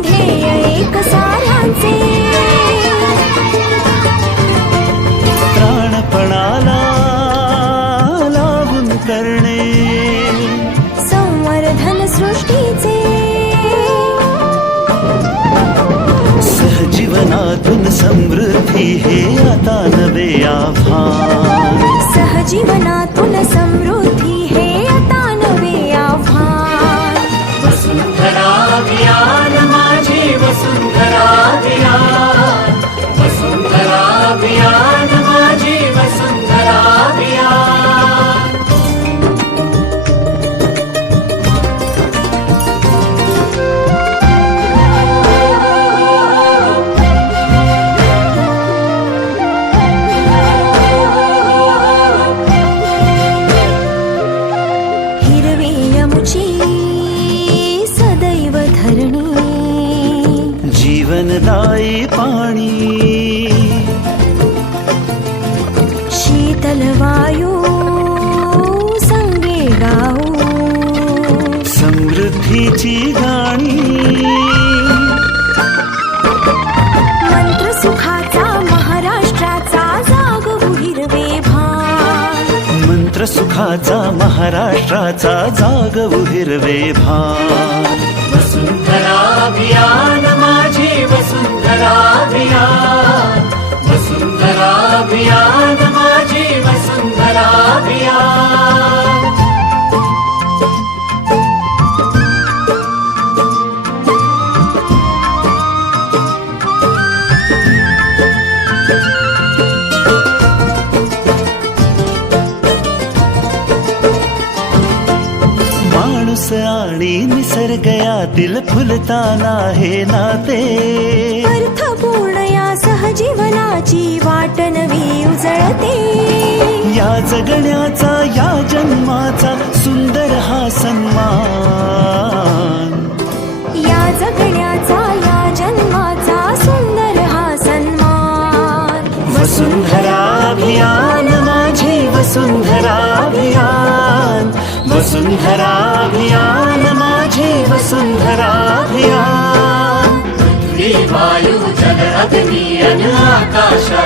ध्येय एक प्राणपणाला करणे. संवर्धन सृष्टीचे. सहजीवनातून समृद्धी हे आता नवे आव्हान. सहजीवनातून समृद्धी वसुंधरा अभियान माझी वसुंधरा अभियान हिरवी यमुची सदैव धरणी जीवनदायी पाणी शीतल वायू संगे गाऊ. समृद्धीची गाणी. मंत्र सुखाचा महाराष्ट्राचा जागवू हिरवे भान. मंत्र सुखाचा महाराष्ट्राचा जागवू हिरवे भान. वसुंधरा आणि निसर्ग यातील फुलताना हे नाते. वसुन्धराभियान माझे वसुन्धराभियान। सुन्धराभियान माधे वसुन्धराभियाग्नि अनुकाशा